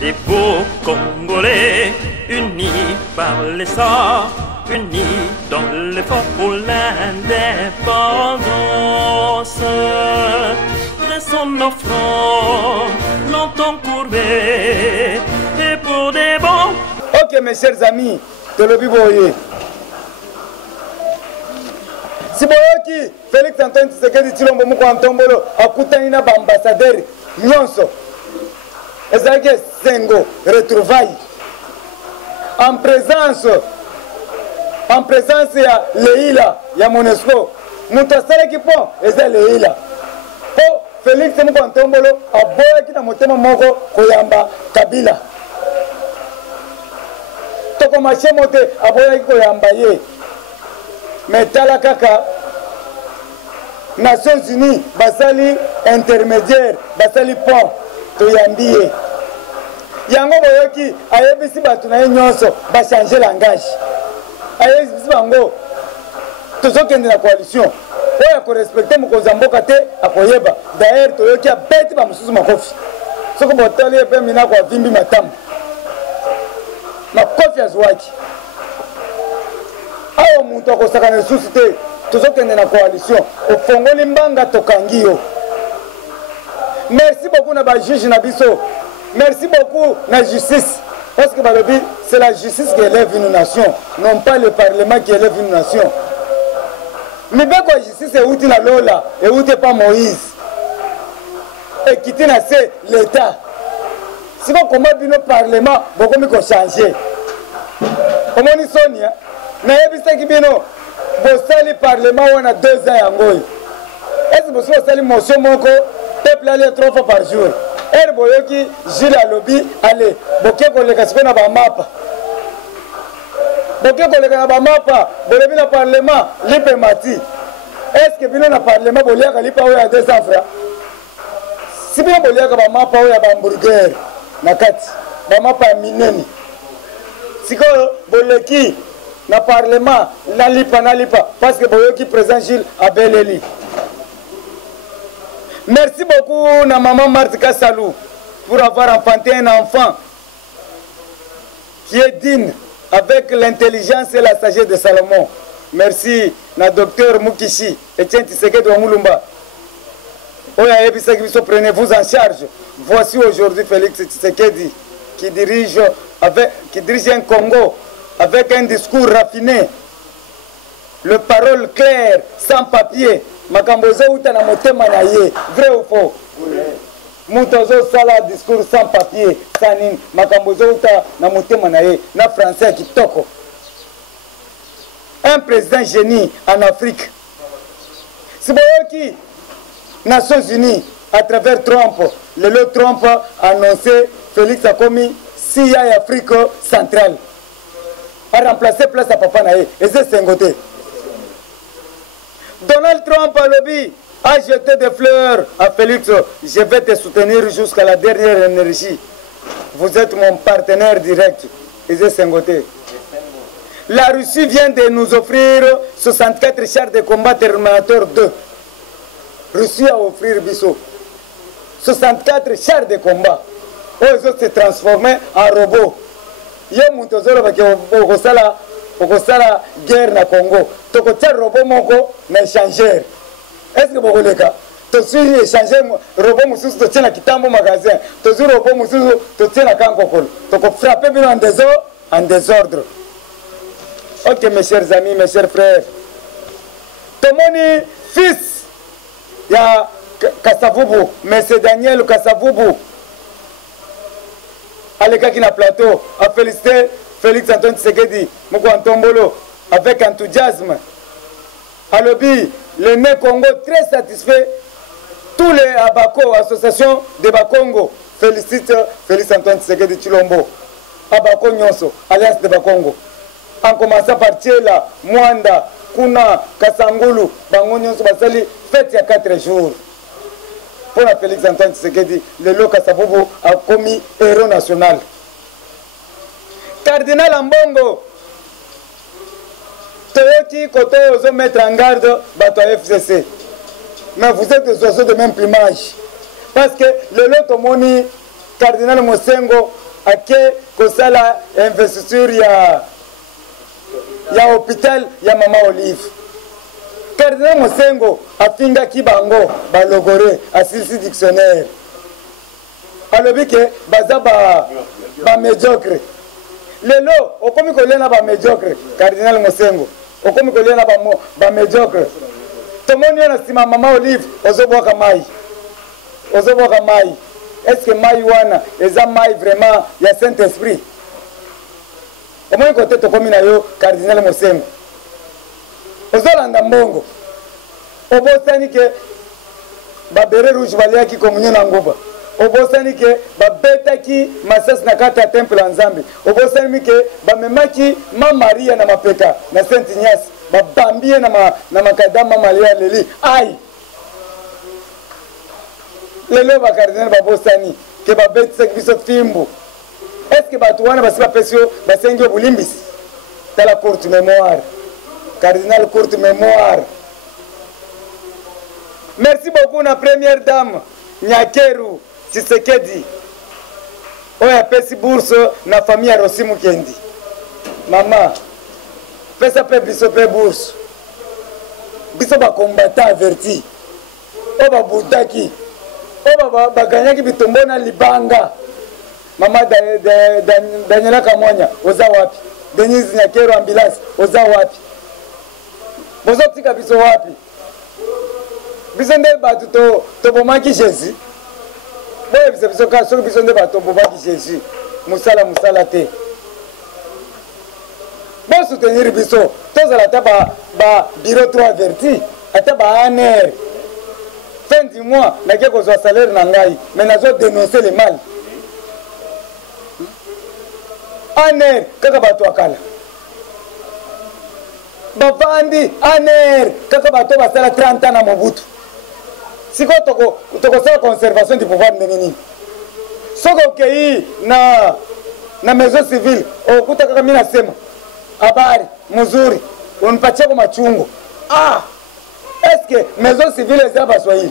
des beaux Congolais, unis par les sorts, unis dans l'effort pour l'indépendance. Dressons nos fronts, longtemps courbés, et pour des bons. Ok, mes chers amis, de l'Obiboye. Si boyoki Félix Antoine Tshisekedi Tshilombo Mukwantongolo akutani na ambassadeur nyonso ezalaki sengo retrouvailles en présence ya Leila ya Monusco mutu asalaki mpo eza Leila po Félix Mukwantongolo aboyaki na motema moko koyamba Kabila tokomashe mote aboyaki koyamba ye metala kaka Nations Unies basali intermédiaire basali pont toyambie yango boyoki ayebisi bato na ye nyonso bachange langage ayebisi bango tozokende na coalition oyo akorespecte mokonzi ya mboka te akoyeba d'ailleurs toyoki abeti bamosusu makofi soki botali epe minako avimbi matama makofi azwaki awa muntu akosakana lisusu te tozokende na coalition ofongoli mbanga tokangi yo. Merci beaucoup na ba juge na biso, merci beaucoup na justice parce que balobi c'est la justice qui élève une nation, non pas le parlement qui élève une nation. Mibeko ya justice euti na Lola euti pas Moïse ekiti na c'est l'état siko koma bino parlement bokomi ko changer omoni Sonia na yebisaki bino bosali parlement wana 2 ans yangoyi est-ce que bosali motion moko peuple allait 3 fois par jour er boyoki Jules alobi allez boke koleka siko na bamapa boke koleka na bamapa bolebi na parlement lipe mati est-ce que bino na parlement boliaka lipa oyo ya 200 francs si bino boliaka bamapa oyo ya bamburger na kati bamapa ya minene sikoyo boleki na parlement nalipa parce que boyoki président Gilles Abeleli. Merci beaucoup na maman Marthe Kassalou pour avoir enfanté un enfant qui est digne avec l'intelligence et la sagesse de Salomon. Merci na docteur Mukishi Etienne Tshisekedi wa Mulumba. Oya yebisaki biso, prenez-vous en charge. Voici aujourd'hui Félix Tshisekedi qui dirige un Congo avec un discours raffiné, le parole claire, sans papier. Makambozo uta na motema na ye, vrai ou faux? Mutozo sala discours sans papier, sans nini. Makambozo uta na motema na ye, na français kitoko. Un président génie en Afrique. Siboyoki, Nations Unies, à travers Trump, le Trump a annoncé Félix a commis CIA Afrique centrale. A remplacé place à papa nae et c'est Sengote. Donald Trump a jeté des fleurs à Félix. Je vais te soutenir jusqu'à la dernière énergie. Vous êtes mon partenaire direct. Et c'est Sengote. La Russie vient de nous offrir 64 chars de combat Terminator 2. Russie a offert Bissot 64 chars de combat. Eux autres se transformés en robots. Yo muntozolo baki okosala guerre na Congo tokotia robot moko na échangeur. Est-ce que bokoleka tosui échanger robot mususu totia na kitambo magasin tosui robot mususu totia na kankokolo toko frapper bino en désordre. Ok mes chers amis, mes chers frères, tomoni fils ya Kasavubu, Monsieur Daniel Kasavubu alekaki na plateau a félicité Félix Antoine Tshisekedi Mukwantongolo avec enthousiasme. Alobi, le né Congo très satisfait. Tous les Abako, association de Bakongo, félicitent Félix Antoine Tshisekedi Tshilombo. Abako Nyonso, Alliance de Bakongo. En commençant par Tchela, Mwanda, Kuna, Kasangulu, Bango Nyonso Basali, fête il y a 4 jours. Pour la Félix Antoine Tshisekedi, le Lo Kasavubu a commis héros national. Cardinal Ambongo, Toyoki Koto oso mettre en garde Bato FCC. Mais vous êtes des oiseaux de même plumage. Parce que le Lo Tomoni Cardinal Mosengo ake kosala investiture ya hôpital ya Mama Olive. Cardinal Mosengo afinga kibango balogore asisi dictionnaire. Alobi ke baza ba médiocre. Lelo okomi kolena ba médiocre Cardinal Mosengo. Okomi kolena ba médiocre. Tomoni na sima Mama Olive ozoboka mai. Ozoboka mai. Est-ce que mai wana eza mai vraiment ya Saint-Esprit? Omoni kote tokomi na yo Cardinal Mosengo. Ozolanda mbongo. Obosani ke babere rouge baliaki communion na ngoba. Obosani ke babetaki masasi na kata ya temple ya Nzambe. Obosani ke bamemaki Mama Maria na mapeka na Saint Ignace. Babambie na makadama Maria leli. Ai. Lelo ba cardinal babosani ke babetisa biso fimbo. Est-ce que batu wana basi bapesio basengio bulimbisi? Tala courte mémoire. Cardinal courte mémoire. Merci beaucoup na première dame Nyakeru Tshisekedi. Oya pesi bourse na famille ya Rosimu Kendi. Mama pesa pe biso pe bourse. Biso ba combattant averti. Oba budaki. Oba baganyaki bitombo na libanga. Mama Daniela Kamonya oza wapi? Denise Nyakeru ambulance oza wapi? Bozo tika biso wapi? Biso nde batu to bomaki Jésus. Boye biso ka so biso nde batu bomaki Jésus. Musala te. Bon soutenir biso. Tozala ta ba bureau 3 averti. Ata ba aner. Fin du mois, na ke ko zo salaire na ngai, mais nazo dénoncer le mal. Aner kaka batu akala. Bavandi aner kaka bato basala 30 ans na Mobutu. Siko toko sala conservation du pouvoir nini. Soko kei na maison civile okuta kaka mina sema habari mzuri unipatie kwa machungu. Est-ce que maison civile est baswahili?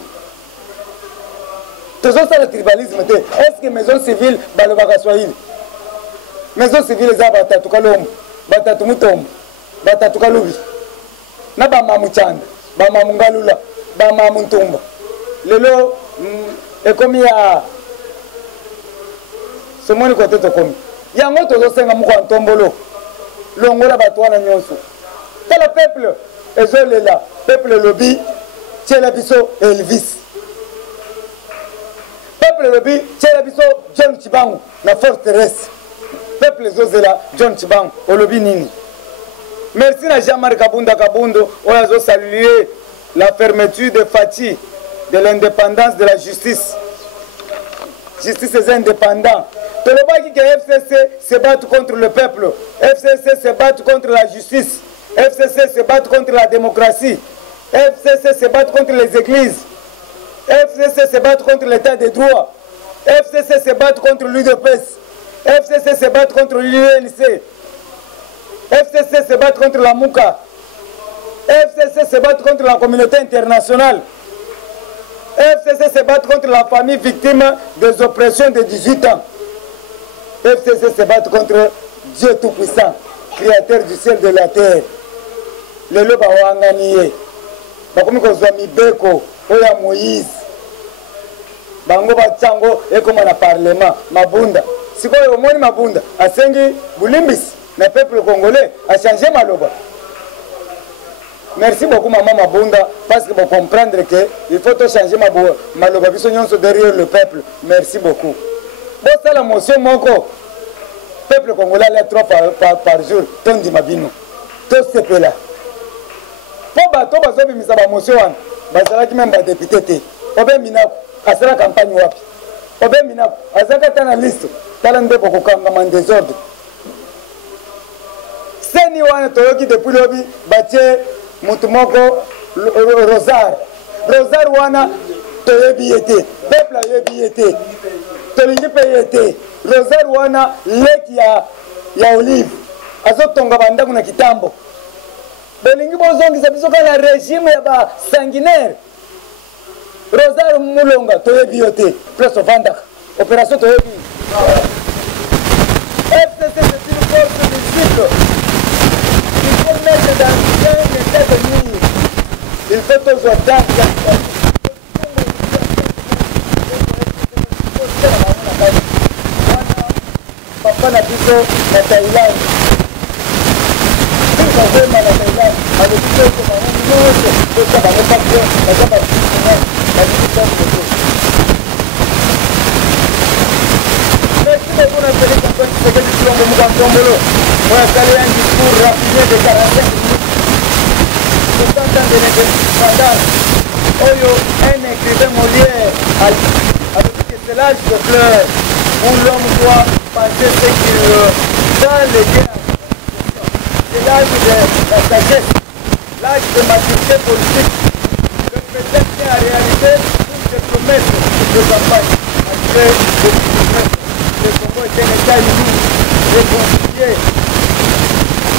Toujours ça le tribalisme. Est-ce que maison civile balobaka swahili? Maison civile est batatu kalombo, batatu mutombo, batatu kalubi. Na ba mamu chanda, ba mamu ngalula, ba mamu ntumba. Lelo ekomi ya somoni kote tokomi. Yango tozo senga muko ntombolo. Longola batwana nyonso. Tala peuple ezolela, peuple lobi, tchela biso Elvis. Peuple lobi, tchela biso John Chibangu na forteresse. Peuple zozela John Chibangu olobi nini? Merci na Jean-Marc Kabundo, on a salué la fermeture de Fati, de l'indépendance de la justice. Justice est indépendante. Tout le monde qui est FCC se bat contre le peuple. FCC se bat contre la justice. FCC se bat contre la démocratie. FCC se bat contre les églises. FCC se bat contre l'état de droit. FCC se bat contre l'UDPS. FCC se bat contre l'UNC. FCC se bat contre la MOUCA. FCC se bat contre la communauté internationale. FCC se bat contre la famille victime des oppressions de 18 ans. FCC se bat contre Dieu Tout-Puissant, créateur du ciel et de la terre. Le loba wanganie. Bakomi kozwa mibeko oya Moïse. Bango batyango ekoma na parlement mabunda. Sikoyo omoni mabunda asengi bulimbisi na peuple congolais a changé maloba. Merci beaucoup maman Mabunda parce que vous comprendre que il faut tout changer maloba biso nyonso derrière le peuple. Merci beaucoup. Bon ça la motion moko peuple congolais les 3 par jour tondi mabino. Tout ce peu là. Po bato bazo bimisa ba motion wana bazala ki même ba député té. Obe minako asala campagne wapi. Obe minako azaka tana liste tala ndeko ko kanga man désordre. Seni wana toyoki depuis lobi batie mutu moko Rosar wana toyebi ete peuple yebi ete tolingi pe ete Rosar wana leki ya olive azotonga bandaku na kitambo belingi bozongisa biso kala régime ya ba sanguinaire Rosar mulonga toyebi ete place ovandaka opération Toyobi. FCC, c'est une force multiple. Il faut mettre dans un état de nuire. Il faut tous autant papa na biso na Thaïlande. Tout ça fait mal à Thaïlande. Avec tout ce que tout ça va pas bien. Ça va pas bien. Merci beaucoup à Félix Antoine Tshisekedi Tshilombo Mukantombolo. On a salé un discours raffiné de 45 minutes. 60 ans de l'indépendance. Oyo, un écrivain Molière a dit que c'est l'âge de fleurs où l'homme doit penser ce qu'il veut. Dans les guerres, c'est l'âge de la sagesse, l'âge de maturité politique. Le président tient en réalité toutes les promesses de campagne. Après les promesses, le Congo est un État uni, réconcilié,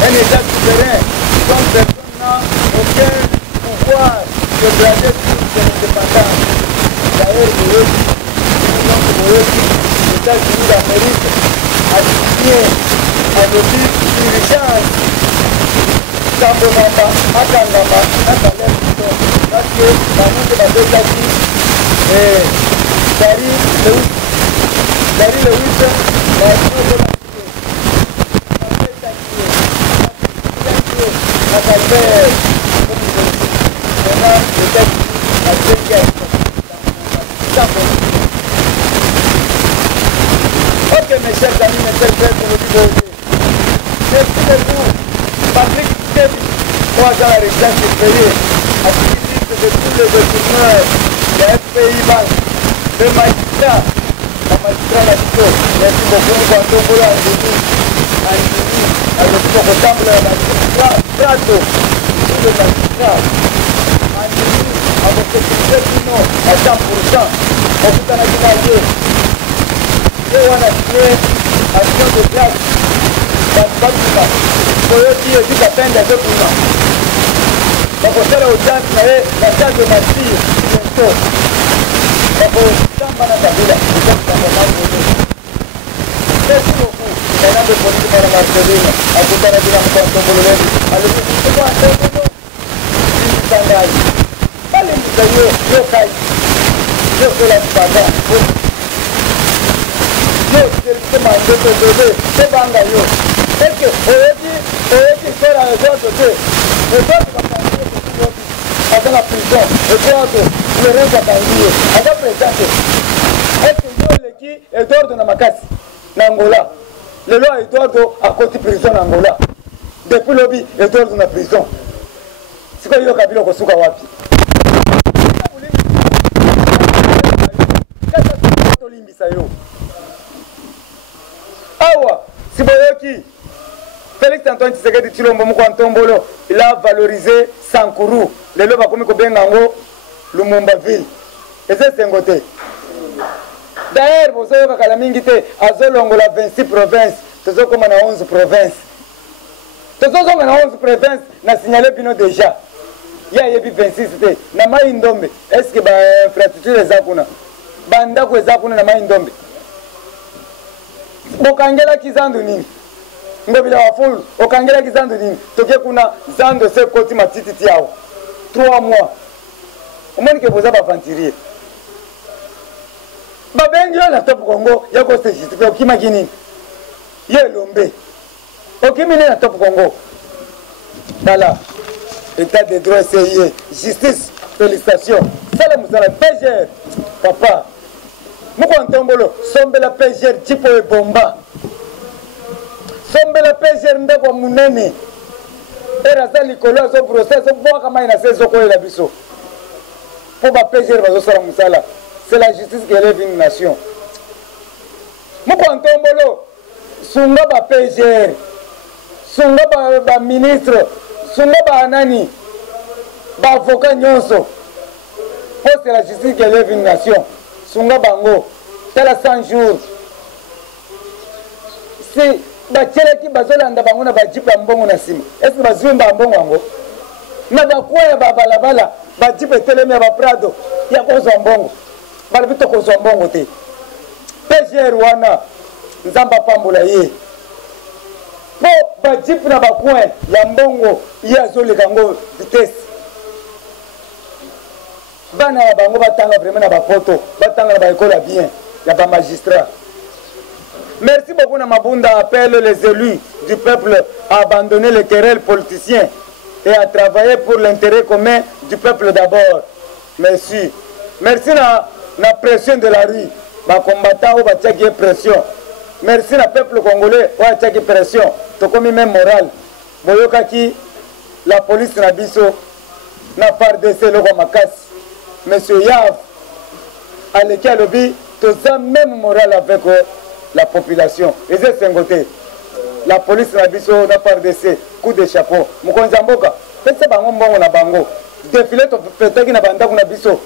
un État souverain, dont personne n'a aucun pouvoir de brader toute son indépendance. D'ailleurs, les États-Unis d'Amérique a signé un objet d'urgence Sambonamba, Akangamba, Nakalem, parce que parmi les États-Unis, Gary Lewis, la ok mes chers amis, mes chers frères, pour le dire merci beaucoup. Patrick Davis, moi dans la résidence expériée, à ce de tous les retourneurs de FPI Bank, de magistrat, la magistrat Nassito, merci beaucoup pour Antombolo Andini, avec le potable magistrat, Prato, tous les magistrats, Andini, avec le secret Pino, à 100%, au tout en Akinaye. Et on a créé action de classe Bakuna Koyoti et dit à peine de 2%. Donc on sait au temps la charge de Massir bientôt. Donc on s'en va dans la ville, on s'en va dans la ville. Merci beaucoup. Maintenant de politique à la Marceline, à tout à la ville en Contombolo. Alors c'est quoi un peu de Sangai. Pas les Mousaïo, Yokai. Je fais la Spada. Yo, c'est ma bébé, c'est banga yo. C'est que Oedi sort à les autres deux. Les autres vont s'en aller dans la prison. Les autres, le reste va s'en aller. À la présence, est-ce que yo le qui Eduardo Namakasi, Nangola. Le loi Eduardo à côté prison Nangola. Depuis lobby, Eduardo na prison. C'est quoi yo Kabila Kosuka wapi? Kasa yo. Awa, Siboyoki, Félix Antoine Tshisekedi Tshilombo Mukantombolo, il a valorisé Sankuru, le loba comme Kobengango, Lumumba ville. Et c'est un côté. D'ailleurs, vous savez que la mingité a zolongola 26 provinces, tous comme on a 11 provinces. Tous comme on a 11 provinces, on a signalé Pino déjà. Il y a 26 c'était. Nama Indombe, est-ce que l'infrastructure est zakuna? Bandako est zakuna Nama Indombe. Okangela kizandu nini ngobila wafulu okangela kizandu nini toke kuna zando se koti matiti yao 3 mois omoni ke boza ba venturier babengi yo na top Congo yako se justifier okima kini ye lombe okimi na top Congo voilà état de droit c'est justice félicitations salam musala PGR papa Mukantombolo, sombe la PGR tipo e bomba. Sombe la PGR ndako munene. Era za likolo zo procès zo boa kama ina sezo ko la biso. Pour ba PGR bazo sala musala. C'est la justice qui élève une nation. Mukantombolo, sunga ba PGR. Sunga ba ministre, sunga ba nani. Ba avocat nyonso. Pour c'est la justice qui élève une nation. Sunga bango, tel à 100 jours. Si Bachelaki Bazolanda Bangona Bajipa Mbongo Nasim, est-ce que Bazumba Mbongo? Nabakwaya Babalabala, Bajipa Teleme Prado, Yako Zombongo, Balbito Zombongo te. DGR wana nzamba pambola ye po bajip na bacoin ya mbongo ye azoleka ngo vitesse bana ya bango batanga vraiment na bapoto batanga na baécole bien ya ba magistrat. Merci beaucoup na Mabunda appelle les élus du peuple à abandonner les querelles politiciens et à travailler pour l'intérêt commun du peuple d'abord. Merci. Merci na pression de la rue. Ba combattant ou ba tchaki pression. Merci na peuple congolais ou tchaki pression. To komi même moral. Boyoka ki la police na biso na part de ce logo makasi. Monsieur Yav aleki alobi toza même moral avec la population. Et c'est Sengote. La police na biso na part de ce coup de chapeau. Mukonza mboka. Pesa bango mbongo na bango. Défilé to petaki na banda kuna biso.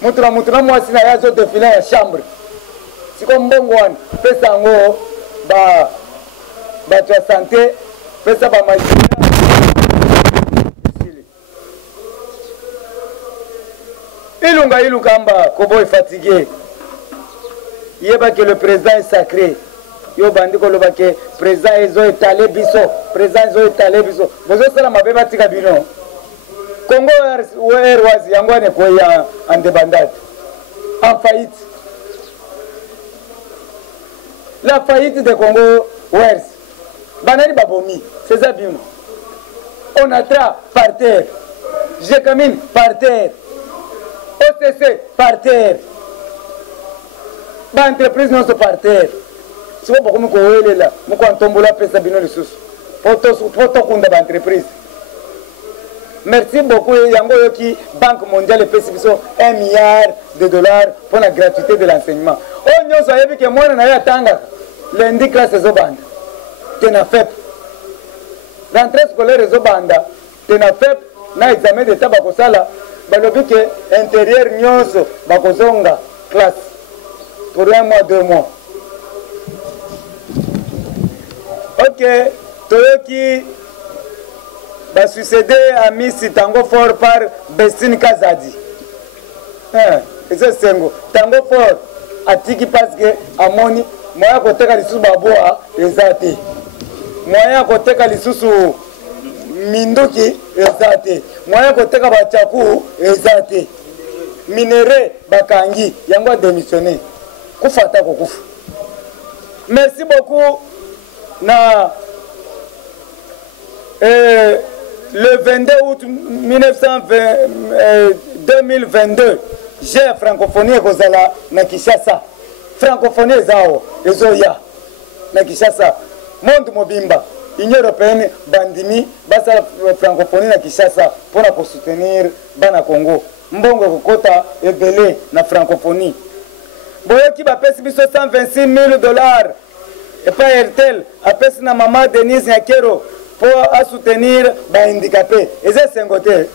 Mutuna mwasi na yazo défilé ya chambre. Siko mbongo wana. Pesa ngo ba tua santé. Pesa ba magistrat. Ilunga Kobo est fatigué. Yeba que le président est sacré. Yo bandi ko loba que président ezo étalé biso. Président ezo étalé biso. Bozo sala mabeba tika bino. Congo Airways yango ne ko ya en débandade. En faillite. La faillite de Congo Airways. Banani babomi, c'est ça bino. On attrape par terre. Je camine par terre. OCC par terre. Ba entreprise non par terre. Si vous pouvez me dire là, vous pouvez tomber pesa bino les sous. Poto kunda ba entreprise. Merci beaucoup yango yoki Banque mondiale pesa biso 1 milliard de dollars pour la gratuité de l'enseignement. Oh nyoso ayebi ke mwana na ya tanga. Lundi classe zo banda. Tena FEP. Rentrée scolaire zo banda. Tena FEP na examen d'état bakosala. Balobi ke intérieur nyonso bakozonga classe pour 1 mois 2 mois. Ok, Toyoki va succéder à Miss Tango Fort par Bestine Kazadi. Et c'est Sengo. Tango Fort a tiki parce que Amoni, moi côté Kalissu Baboa ezate. Moi côté Kalissu Mindoki ezate. Moi côté Kabachaku ezate. Minere Bakangi yango a démissionné. Kufata ko kufu. Merci beaucoup. Le 22 août 2022, j'ai la francophonie Kozala na Kinshasa. Francophonie zao ezoya na Kinshasa. Monde mobimba, Union européenne bandimi basa la francophonie na Kinshasa pour soutenir bana Congo. Mbongo kokota ebele na francophonie. Boyoki ba pesi biso $126,000. Et pas RTL, après c'est maman Denise Nyakero pour soutenir les handicapés. Et c'est un côté.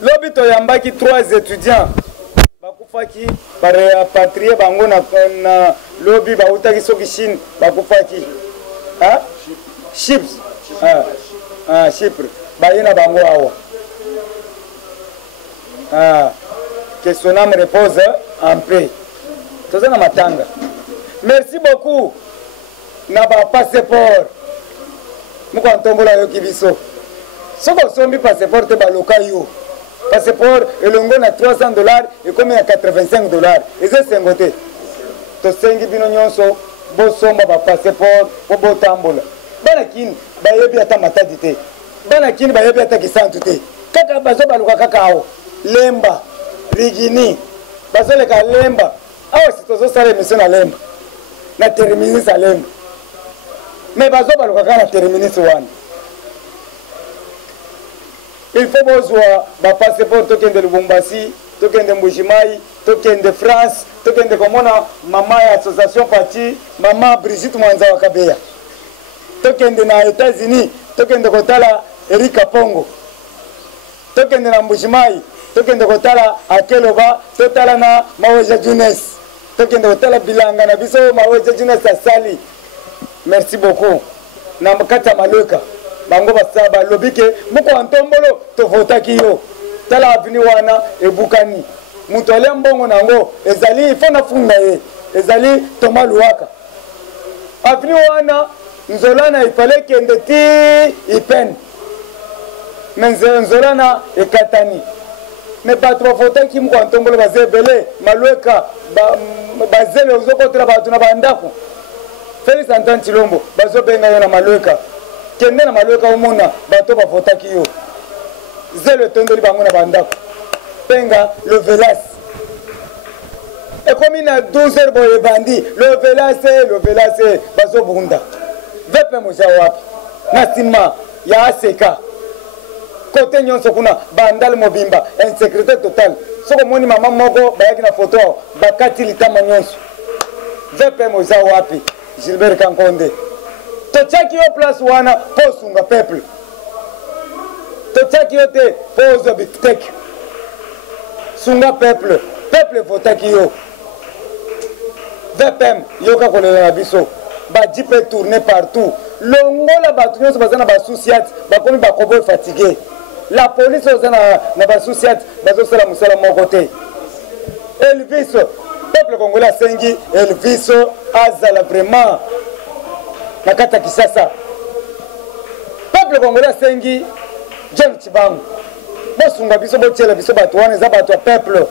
L'obito yambaki 3 étudiants. Bakufaki, rapatrier bango na lobby bautaki soki Chine, bakufaki. Hein? Chips. Chypre. Bayena bango awa. Que son âme repose en paix. Tout ça na matanga. Merci beaucoup. Na ba passeport. Muko ntombola yo kibiso. Soko sombi passeport te ba lokayo. Passeport elongo na $300 et comme à $85. Et c'est sengote. To sengi bino nyonso bo somba ba passeport po bo tambola. Bana kin ba yebi ata matadi te. Bana kin ba yebi ata kisantu te. Kaka bazo ba luka kakao. Lemba, rigini. Bazo le ka lemba. Ah, si tu as émission à l'emba, na terminer à l'emba. Mais bazo balukaka na terminer one. Il faut besoin ba passeport token de Lubumbashi, token de Mbujimai, token de France, token de komona mama ya association parti, mama Brigitte Mwanza Wakabeya. Token de na États-Unis, token de kotala Erika Pongo. Token de na Mbujimai, token de kotala Akeloba, totala na Maweja Junes. Token de hôtel bilanga na biso maweje jina sasali. Merci beaucoup. Na mkata maloka. Bango basaba lobike muko antombolo to vota kiyo. Tala avini wana ebukani. moto alia mbongo nango ezali il faut nafunga ye ezali Thomas Luaka avenue wana nzolana ifale kende ti ipen mais nzolana ekatani mais bato bafotaki mukwa ntombolo bazebele malweka bazele ozokotela bato na bandako Félix Antoine Chilombo bazobenga yo na malweka kende na malweka omona bato bafotaki yo zelo tondoli bango na bandako penga le Velas et comme il a 12 heures boye bandi le Velas bazobunda vepe moja wapi na sima ya aseka côté nyonso kuna bandal mobimba insécurité totale soko moni mama moko bayaki na photo bakati litama nyonso vepe moja wapi Gilbert Kankonde tochaki yo place wana posunga peuple tochaki yo te pose bitek sunga peuple votaki yo VPM yoka kolela na biso ba jipe tourner partout longola batu nyonso bazana ba souciat bakomi bakobo fatigué la police ozana na ba souciat bazosala musala moko te Elvis peuple congolais sengi Elvis azala vraiment nakata kisasa peuple congolais sengi John Chibangu bosunga biso botiela biso bato wana eza bato ya peuple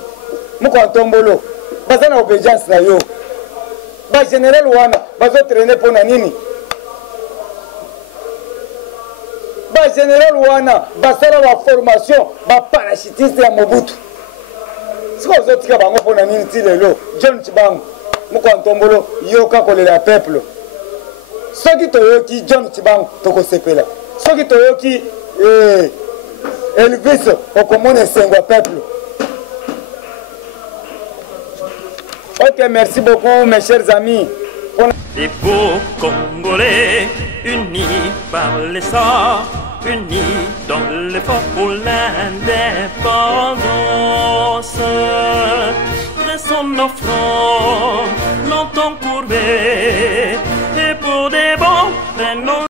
muko ntombolo bazana obedience na yo ba général wana bazotraîner pona nini ba général wana basala ba formation ba parachutiste ya Mobutu siko zotika bango pona nini ti lelo John Chibangu muko ntombolo yoka kolela peuple soki toyoki John Chibangu tokosepela soki toyoki Elvis okomona esengo ya peuple. Ok, merci beaucoup mes chers amis. Les beaux Congolais, unis par les sorts, unis dans l'effort pour l'indépendance. Dressons nos fronts, longtemps courbés,